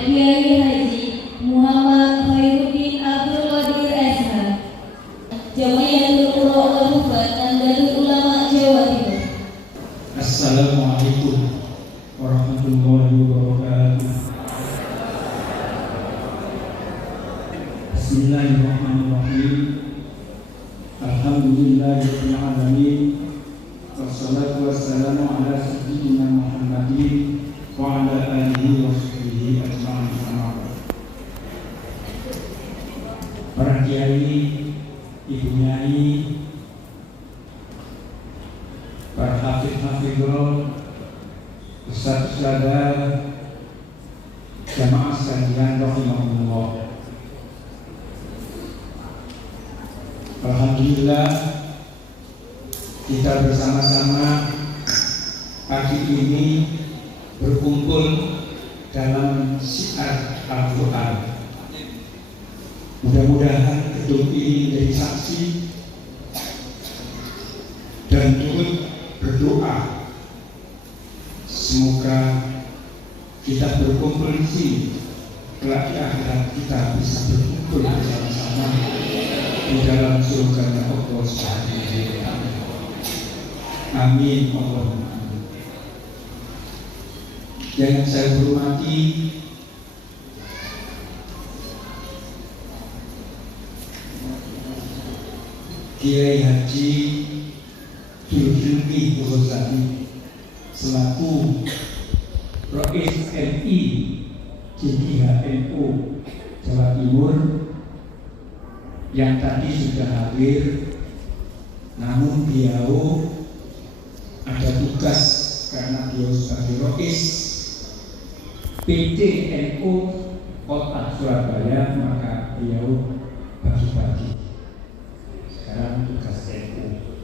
Kiai Haji Muhammad Khairuddin Abdul Qadir SH, Jamiatul Qura wal Hufaz Nahdlatul Ulama Jawa Timur. Assalamualaikum warahmatullahi wabarakatuh. Bismillahirrahmanirrahim. Alhamdulillahirabbil alamin. Wassalatu wassalamu ala sayyidina Muhammadin wa ala alihi wa sahbihi ajma'in. Para kiai, ibu nyai, para hafidh-hafidhul, ustaz-ustadzah, jamaah sekalian rahimahullah. Alhamdulillah kita bersama-sama pagi ini berkumpul dalam syiar Al-Quran. Mudah-mudahan gedung ini menjadi saksi dan turut berdoa semoga kita berkumpul di sini kelak di akhirat kita bisa berkumpul bersama-sama di dalam surga Allah Subhanahu wa taala. Amin Allahumma amin. Yang saya hormati Kiai Haji Zulkifli Ghazali selaku Rais MI JDHNU Jawa Timur yang tadi sudah hadir, namun beliau ada tugas karena beliau sebagai Rais PCNU Kota Surabaya, maka beliau bagi-bagi sekarang tugas NU.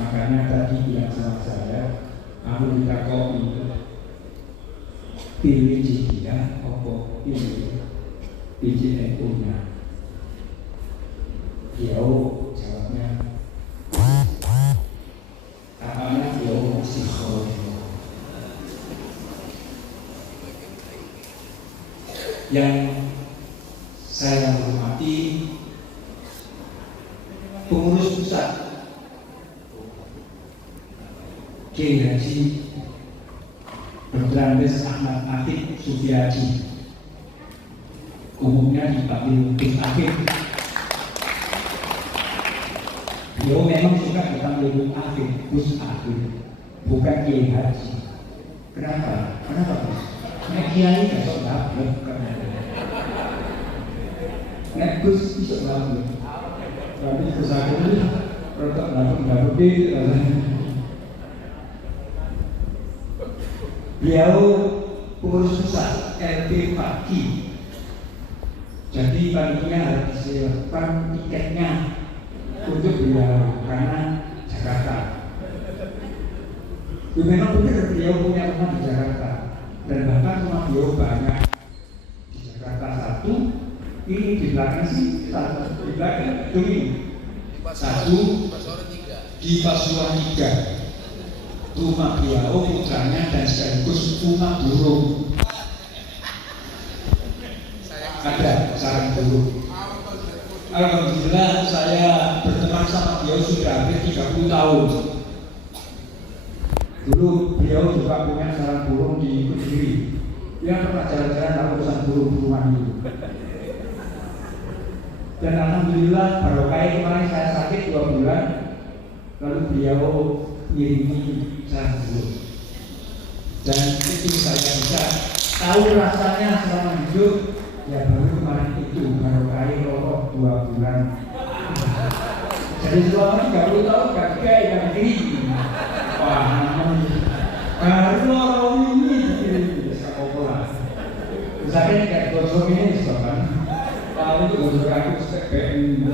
Makanya tadi bilang sama saya, aku minta kopi pilih dia, apa pilih PCNU-nya. Beliau jawabnya apanya beliau masih yang saya hormati pengurus pusat Kiai Haji Dr. Ahmad Afiq Sufyadi, umumnya dipanggil Gus Afiq. Beliau memang suka dipanggil Gus Afiq, Gus Afiq, bukan Kiai Haji. Kenapa? Kenapa Gus? Nek Kiai besok dapet, nek Gus besok dapet. Tapi Gus Afiq ini rotok dapet. Beliau pengurus pusat LP Pagi. Jadi paginya harus disiapkan tiketnya untuk beliau karena Jakarta. Memang benar beliau punya rumah di Jakarta dan bahkan rumah beliau banyak di Jakarta satu. Ini di belakang sih satu, di belakang ini satu, di Pasuruan 3. Rumah beliau putranya dan sekaligus rumah burung. Ada sarang burung. Alhamdulillah saya berteman sama beliau sudah hampir 30 tahun. Dulu beliau juga punya sarang burung di Kediri. Dia pernah jalan-jalan urusan burung-burungan itu. Dan alhamdulillah barokah kemarin saya sakit 2 bulan, lalu beliau ngirimi sarang burung. Dan itu saya bisa tahu rasanya selama hidup. Ya baru kemarin itu barokah rokok 2 bulan. Jadi selama 30 tahun gak kayak yang ini. Wah, baru orang ini jadi sekolah. Misalnya kayak gosok ini misalkan, lalu itu gosok aku SPM.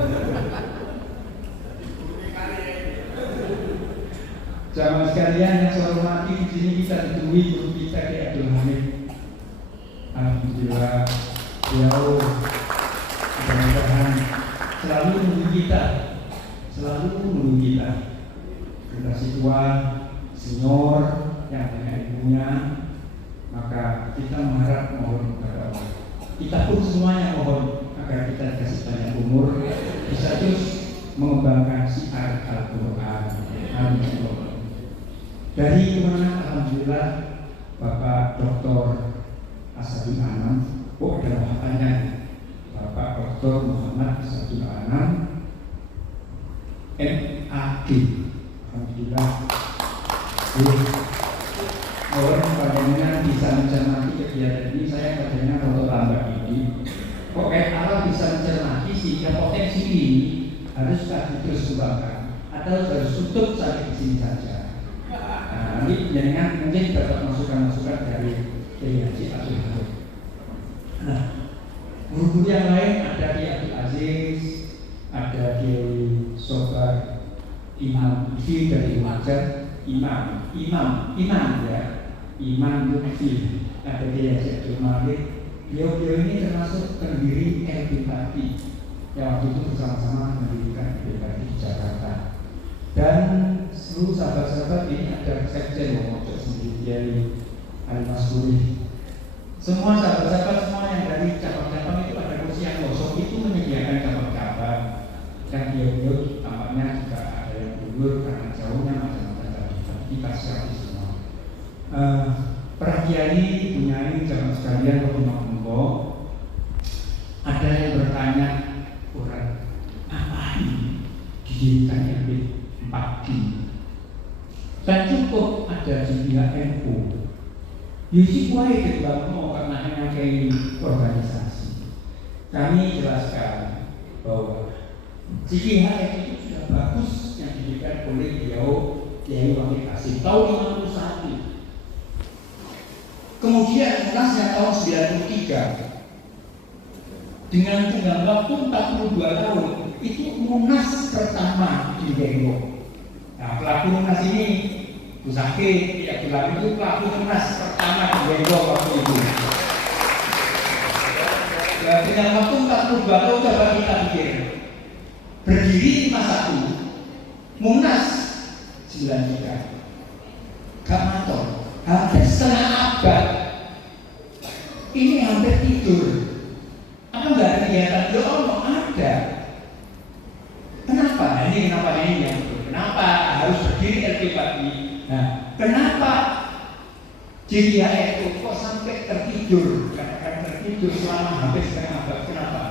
Jamaah sekalian yang saya hormati, di sini kita ditemui guru kita Kiai Abdul Hamid. Alhamdulillah beliau mudah-mudahan selalu menunggu kita, generasi tua, senior yang banyak ilmunya, Maka kita mengharap mohon kepada Allah. Kita pun semuanya mohon agar kita dikasih banyak umur, bisa terus mengembangkan syiar Al-Quran. Amin. Dari kemenangan alhamdulillah Bapak Dr. Asadul Anam, adalah wahannya Bapak Dr. Muhammad Asadul Anam, MAG. Alhamdulillah. Orang padanya bisa mencermati kegiatan ini. Saya katanya kalau lambat ini kok kayak Allah bisa mencermati sehingga potensi ini harus terus kembangkan atau harus tutup sampai di sini saja. Nah, nanti jangan mungkin dapat masukan-masukan dari Haji Abdul Hamid. Nah, guru-guru yang lain ada di Abdul Aziz, ada di Sobar Imam Ifi dari Wajar, Imam ya, Imam Lutfi, ada di Haji Abdul Malik. Beliau ini termasuk pendiri LPPATI yang waktu itu bersama-sama mendirikan LPPATI di Jakarta. Dan seluruh sahabat-sahabat ini ada sekjen Momojo sendiri dari Al-Masuri. Semua sahabat-sahabat semua yang dari cabang-cabang itu ada kursi yang kosong itu menyediakan cabang-cabang. Dan beliau tampaknya juga ada yang mundur karena jauhnya macam-macam dikasih habis semua. Para kiai punya jangan sekalian mengomong. Ada yang bertanya, orang apa ini didirikan LP4D? Dan cukup ada di pihak NU. Yusi kuai ketemu karena mengakai organisasi. Kami jelaskan bahwa JIHF itu sudah bagus yang diberikan oleh beliau Kiai Wakil Kasim tahun 51. Kemudian munasnya tahun 93 dengan tenggang waktu 42 tahun itu munas pertama di Denggo. Nah, pelaku munas ini Bu Sakit tidak bilang itu pelaku munas pertama di Denggo waktu itu. Dengan waktu 42 tahun coba kita pikir. Berdiri 51, munas 93. Gamator, hampir setengah abad. Ini hampir tidur. Apa enggak ada kegiatan? Ya Allah ada. Kenapa? Ini kenapa ini yang kenapa harus berdiri LPPATI? Nah, kenapa JIHF itu kok sampai tertidur? Karena tertidur selama hampir setengah abad. Kenapa?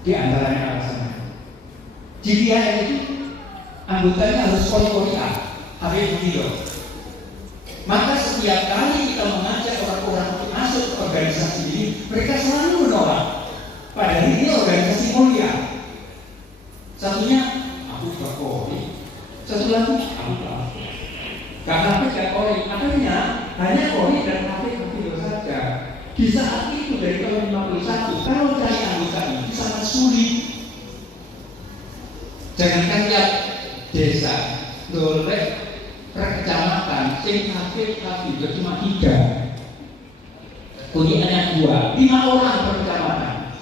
Di antaranya alasannya JIHF itu anggotanya harus kori-korian, habis video. Maka setiap kali kita mengajak orang-orang untuk masuk ke organisasi ini, mereka selalu menolak. Padahal ini organisasi mulia. Satunya aku berkori, satu lagi aku berkori. Karena aku tidak kori, akhirnya hanya kori dan aku video saja. Di saat itu dari tahun 51, kalau cari anggota ini sangat sulit. Jangankan lihat desa, dolek, kecamatan, sing kafir itu cuma 3. Kuningannya 2, 5 orang per kecamatan.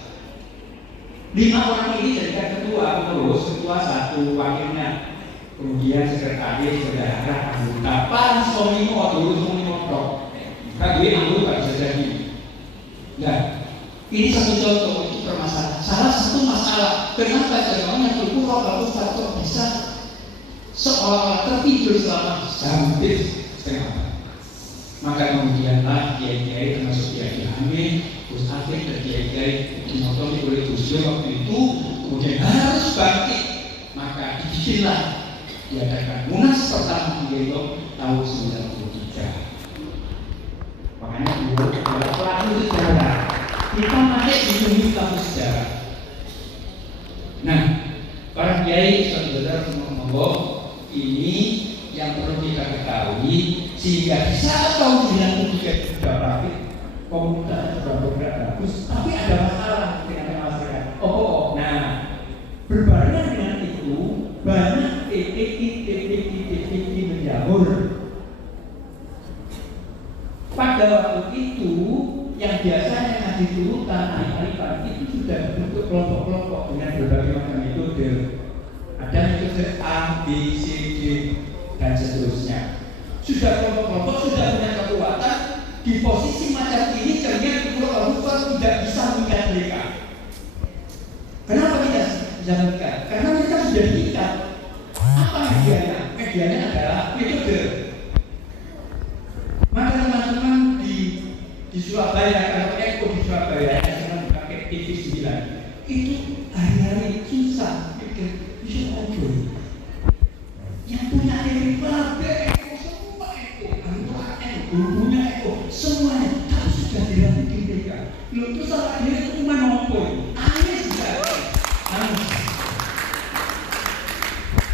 5 orang ini jadikan ketua, pengurus, ketua 1, wakilnya, kemudian sekretaris, bendahara, anggota, pansomimo, dulu somimo dok. Kan duit anggota bisa jadi. Nah, ini satu contoh itu permasalahan. Salah satu masalah kenapa jemaahnya berkurang kalau faktor bisa seolah-olah tertidur selama hampir setengah abad. Maka kemudianlah kiai-kiai termasuk Kiai Hamid, Gus Afif dan kiai-kiai dimotori oleh Gus Dur waktu itu kemudian harus bangkit. Maka dibikinlah diadakan munas pertama di Denggo tahun 93. Makanya dulu adalah pelaku sejarah. Kita masih ditunggu kamu sejarah. Nah, para kiai saudara monggo ini yang perlu kita ketahui sehingga di saat tahun 93 sudah bangkit komunitas sudah bergerak bagus, tapi ada masalah dengan masyarakat. Nah, berbarengan dengan itu banyak TPI menjamur. Pada waktu itu yang biasanya ngaji turutan hari-hari itu sudah bentuk kelompok-kelompok dengan berbagai macam metode. Ada metode A, B, C, D dan seterusnya. sudah kelompok-kelompok sudah punya kekuatan di posisi macam ini, ternyata Pulau Al-Hufat tidak bisa mengikat mereka. Kenapa tidak bisa mengikat? Karena mereka sudah diikat. Apa medianya? Medianya adalah metode. Maka teman-teman di Surabaya, kalau Eko di Surabaya yang sekarang pakai TV 9 itu hari-hari susah pikir bisa ngobrol. Yang punya Eko semua Eko, anggota Eko, gurunya Eko, semuanya tapi sudah dilantik mereka. Lalu terus salah dia itu cuma ngobrol, aneh juga.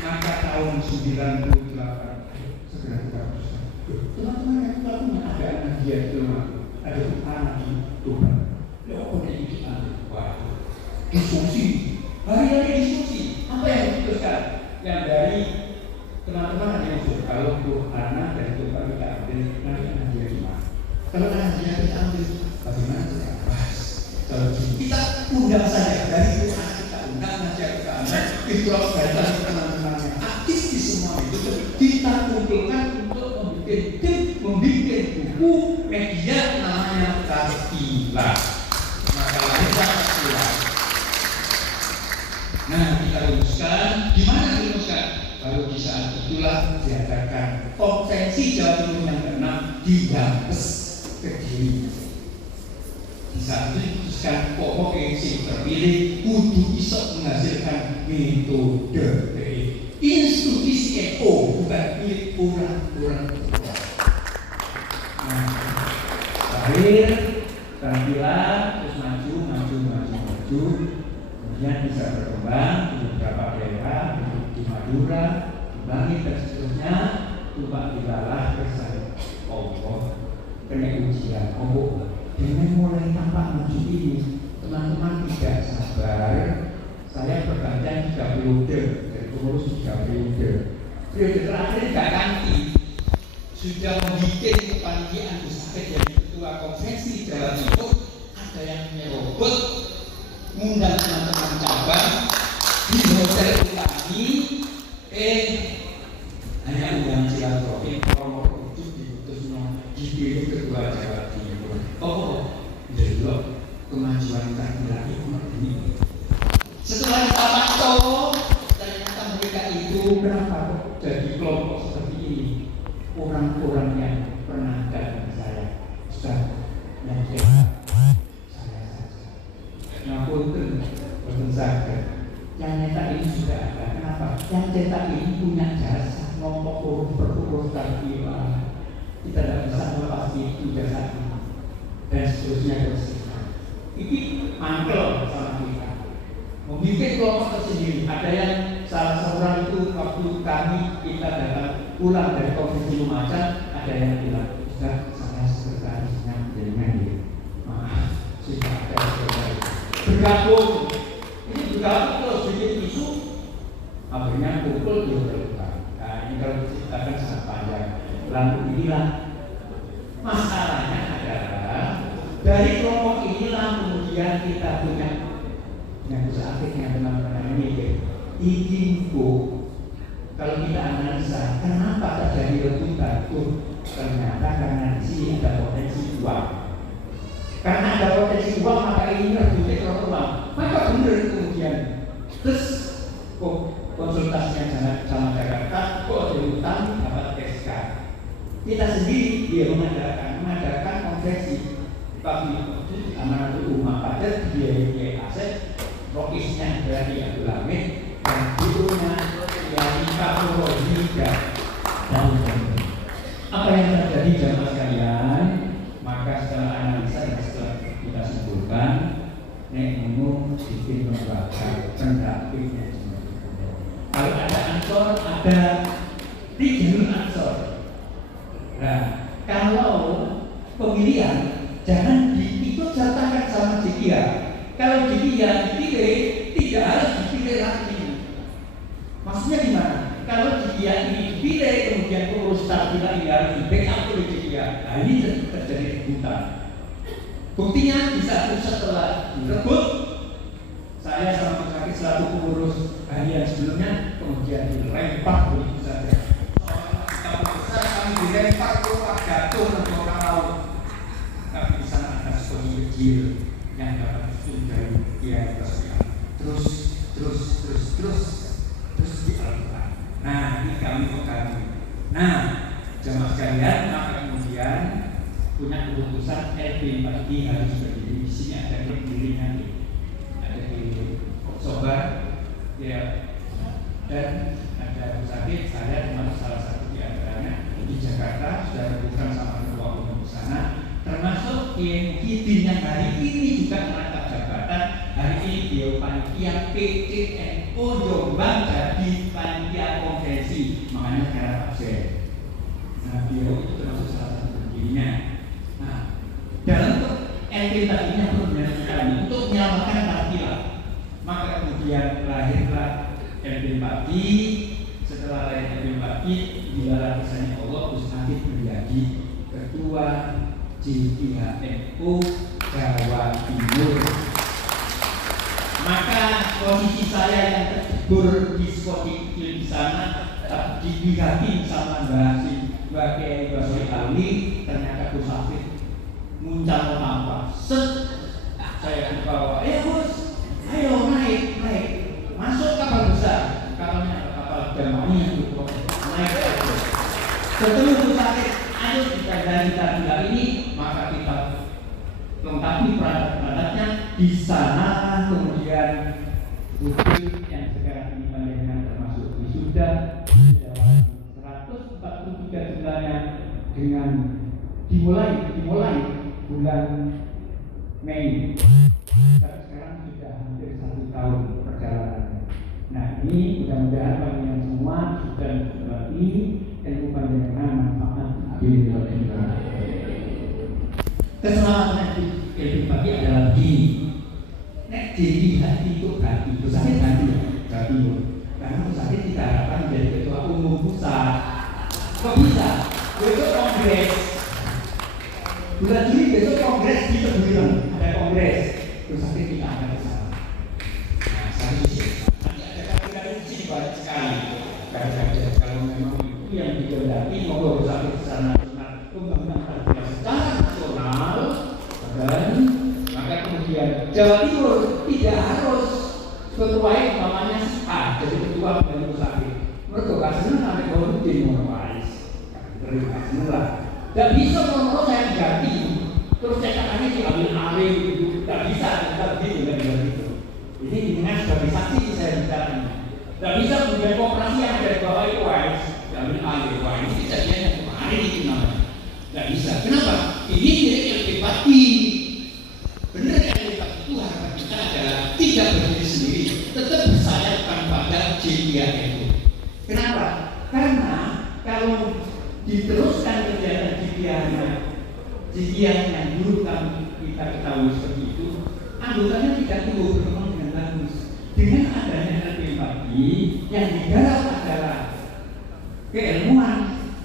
Maka tahun 98 segera kita berusaha. Teman-teman yang kalau ada anak dia itu ada anak itu, ya apa ini anak? Diskusi, hari-hari diskusi. Apa yang diputuskan? Yang dari teman-teman ada yang sudah kalau untuk anak dan untuk kita ambil nanti anak dia gimana? Kalau anak dia kita ambil, bagaimana kita bahas? Kalau kita undang saja dari itu anak kita undang saja kita ambil. Itu kaitan teman-teman yang aktif di semua itu kita kumpulkan untuk membuat buku media namanya Kastilah. Masalahnya Kastilah. Nah, kita rumuskan. Di mana dirumuskan? Lalu di saat itulah diadakan konferensi Jawa Timur yang ke-6 di Brebes, Kediri. Di saat itu diputuskan pokoknya yang terpilih kudu bisa menghasilkan metode institusi NU, bukan milik orang-orang. Nah, lahir, tampilan, terus maju, kemudian bisa berkembang di beberapa daerah, di Madura, di Bali dan seterusnya. Tumpah dilalah kesan Allah, kena ujian Allah. Dengan mulai tampak maju ini, teman-teman tidak sabar. Saya pergantian 3 periode, dari pengurus 3 periode. Periode terakhir tidak ganti, sudah membuat kepanitiaan Gusakit dari ketua konferensi Jawa Timur. Ada yang nyerobot, mengundang teman-teman cabang di hotel Ulangi. Hanya undang silaturahmi nomor 7 diputus dipilih ketua Jawa Timur. Delok kemajuan Kastilah ini. Setelah kita pantau, ternyata mereka itu kenapa kok jadi kelompok seperti ini? Orang-orang yang pernah datang saya, Ustaz, yang saya saja. Ngapunten, boten saged. Yang cetak ini sudah ada. Kenapa? Yang cetak ini punya jasa ngomong huruf per huruf Kastilah. Kita tidak bisa melepas itu jasa ini dan seterusnya. Ini mangkel sama kita. Membuat kelompok tersendiri. Ada yang salah seorang itu waktu kita datang pulang dari Provinsi Lumajang, ada yang bilang, Ustaz, saya sekretarisnya dengan maaf, sudah ada sekretaris. Bergabung. Ini bergabung terus bikin isu. Akhirnya kumpul di hotel. Nah, ini kalau diceritakan sangat panjang. Lalu inilah masalahnya adalah dari kelompok inilah kemudian kita punya yang bisa aktifnya teman-teman ini izinku. Kalau kita analisa kenapa terjadi rebutan itu, ternyata karena di sini ada potensi uang. Karena ada potensi uang maka ini rebutan kalau uang. Maka benar kemudian terus konsultasinya sama Jakarta kok ada utang dapat SK. Kita sendiri dia mengadakan konferensi bagi amanat umum pada biaya aset rokisnya dari Abdul Hamid dan gurunya dari Kapolri dan apa yang terjadi jamaah sekalian. Maka setelah analisa dan setelah kita simpulkan, nek umum bikin lembaga pendampingnya. Kalau ada ansor, ada regional ansor. Nah, kalau pemilihan jangan diikut sertakan sama dia. Kalau dia dipilih, tidak harus dipilih lagi. Maksudnya gimana? Kalau dia ini dipilih, kemudian pengurus Kastilah ini harus di backup oleh dia. Nah, ini terjadi rebutan. Buktinya bisa setelah direbut, saya sama Kaki selaku pengurus harian sebelumnya, kemudian dilempar begitu saja. Kalau besar kami dilempar keluar jatuh ke bawah laut. Tapi di sana ada sekolah kecil yang dapat dari dia terus di Al-Quran. Nah, ini kami. Nah, jemaah sekalian, maka kemudian punya keputusan LP pagi harus berdiri. Di sini ada berdirinya nih, ada di Sobar, ya, dan ada sakit. Saya termasuk salah satu di antaranya di Jakarta sudah berbuka sama ketua umum di sana. Termasuk yang yang hari ini juga menangkap jabatan. Hari ini beliau panitia PCNO Jombang jadi panitia konferensi, makanya sekarang absen. Nah, beliau itu termasuk salah satu pendirinya. Nah, dalam LP tadinya benar sekali untuk menyelamatkan Tartila. Maka kemudian lahirlah LP Pagi. Setelah lahir LP Pagi, dilalah kesannya Allah Gus Adit menjadi ketua JPHNU Jawa Timur. Maka posisi saya yang terjebur di sekolah di sana dibigati sama Mbak Kiai Basri Ali, ternyata Gus Afif muncul tanpa saya dibawa, Gus, ayo naik, masuk kapal besar, kapalnya kapal Jamani yang itu naik aja. Ketemu Gus Afif, ayo kita dari Tartila ini, maka kita lengkapi perangkat-perangkatnya di sana. Kemudian buku yang sekarang ini panjangnya termasuk wisuda dalam 143 bulannya dengan dimulai bulan Mei. Tapi sekarang sudah hampir 1 tahun perjalanannya. Nah, ini mudah-mudahan kalian semua sudah berarti ilmu panjenengan manfaat di dunia. Keselamatan ilmu pagi adalah begini. Nek jadi hati itu hati, sakit hati ya, hati. Karena sakit kita harapkan menjadi ketua umum pusat. Kok bisa? Besok kongres. Bulan Juli besok kongres di Tebuireng, ada kongres. Terus sakit kita akan ke sana. Nah, satu sisi. Nanti ada kata-kata di sini banyak sekali. Kalau memang itu yang dikehendaki, mau sakit ke sana pembangunan Tartila secara nasional, dan maka kemudian Jawa Timur tidak harus ketua utamanya si A jadi ketua dari Musafir. Mereka kasih sampai baru di Monowaris, terima kasih lah. Tidak bisa kalau saya ganti, terus cetakannya diambil alih gitu, tidak bisa, tidak begitu. Ini dengan sebagai saksi saya bicara. Tidak bisa kemudian kooperasi yang ada di bawah itu Wais diambil alih. Wah, ini kejadian yang kemarin itu namanya. Tidak bisa. Kenapa? Ini milik LP Pati. Benar LP Pati itu harapan kita adalah tidak berdiri sendiri, tetap bersayapkan pada JPHNU. Kenapa? Karena kalau diteruskan kegiatan JPHNU yang dulu kita ketahui seperti itu, anggotanya tidak tumbuh berkembang dengan bagus. Dengan adanya LP Pati yang digarap adalah keilmuan,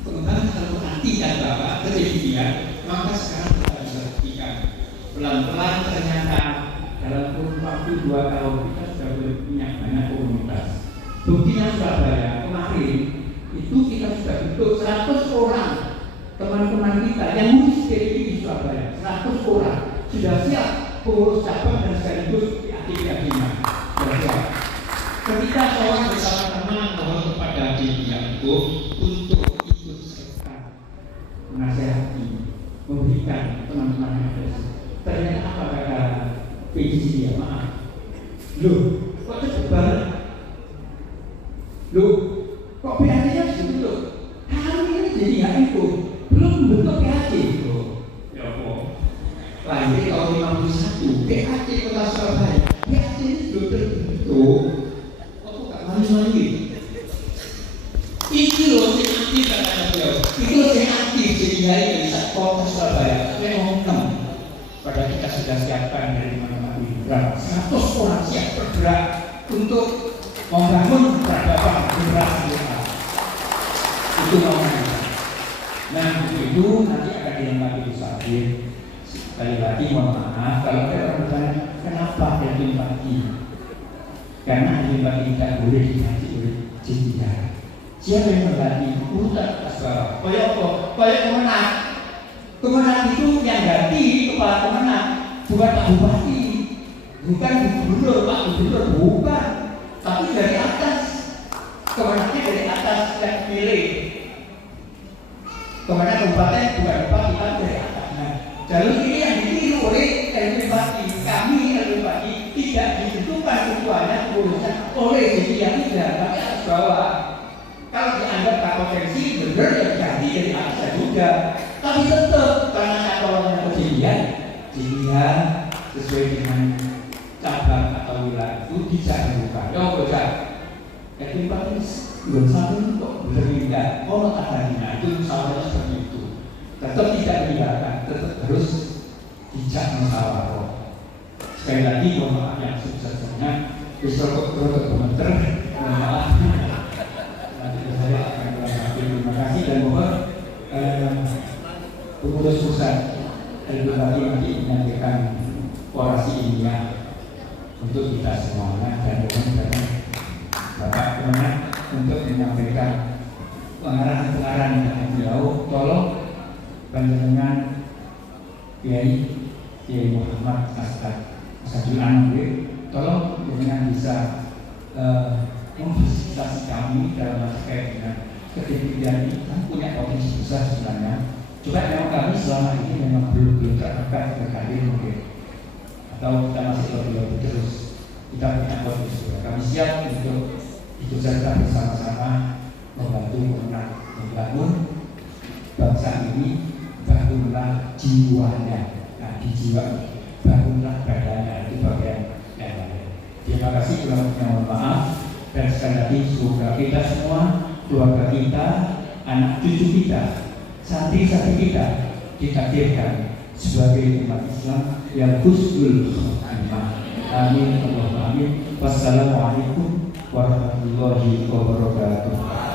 pengembangan Al-Quran tidak bapak kemudian, maka sekarang kita bisa buktikan pelan-pelan ternyata dalam kurun waktu 2 tahun kita sudah punya banyak komunitas. Buktinya Surabaya kemarin itu kita sudah bentuk 100 orang teman-teman kita yang ngurus PDI di Surabaya, 100 orang sudah siap pengurus cabang dan sekaligus aktif-aktifnya. Ketika seorang bersama-sama mohon kepada JPHNU untuk ikut serta menasihati, memberikan teman-teman yang ada. Ternyata apa kata PJJ dia? Maaf, loh, kok cepet banget? Loh, kok PHC-nya bisa bentuk? Hari ini jadi HNU belum bentuk PHC. Loh, ya apa? Lahir tahun 51, PHC Kota Surabaya. PHC ini belum terbentuk. Ini loh yang aktif kata beliau. Itu loh yang aktif jadi dari Kota Surabaya. Memang pada kita sudah siapkan dari mana-mana berapa 100 orang siap bergerak untuk membangun peradaban generasi kita. Itu namanya. Nah itu nanti akan dilengkapi di Sabir. Sekali lagi mohon maaf kalau ada orang bertanya kenapa Yakin Pagi? Karena Yakin Pagi tidak boleh diganti oleh JPH. Siapa yang mengganti? urutan atas bawah. Kayak apa? Kayak kemenang. Kemenang itu yang ganti kepala kemenang, bukan Pak Bupati, bukan Gubernur, Pak Gubernur, bukan. Tapi dari atas, kemenangnya dari atas yang pilih. Kemenang kabupaten bukan bupati, tapi dari atas. Nah, jalur ini yang dipilih oleh Bupati. Kami Bupati tidak ditentukan ketuanya keputusan oleh jadi tidak, tapi atas bawah. Kalau dianggap tak potensi, benar ya ganti dari atas juga. Tapi tetap karena kantornya kejadian sesuai dengan cabang atau wilayah itu bisa dibuka. Ya bocah, yakin Pak ini belum satu kok berbeda. Kalau tadinya itu misalnya seperti itu, tetap tidak dibiarkan, tetap harus bijak musyawarah. Sekali lagi mohon maaf yang sebesar-besarnya, besok kok komentar, mohon maaf. Saya akan terima kasih dan mohon pengurus pusat Bupati nanti menyampaikan orasi ilmiah untuk kita semuanya dan mohon Bapak Kemenang untuk menyampaikan pengarahan-pengarahan yang beliau. Tolong panjenengan Kiai Muhammad Asadul Anwar, tolong dengan bisa memfasilitasi kami dalam terkait dengan ketinggian ini. Kan punya potensi besar sebenarnya. Cuma memang kami selama ini memang belum terangkat berkarir mungkin, atau kita masih lebih terus. Kita punya potensi. Kami siap untuk ikut serta bersama-sama membantu membangun bangsa ini. Bangunlah jiwanya. Nah, di jiwa bangunlah badannya, itu bagian yang lain. Terima kasih, mohon maaf. Dan sekali lagi semoga kita semua, keluarga kita, anak cucu kita, santri-santri kita ditakdirkan sebagai umat Islam yang husnul khotimah. Amin. Allahumma amin. Wassalamualaikum warahmatullahi wabarakatuh.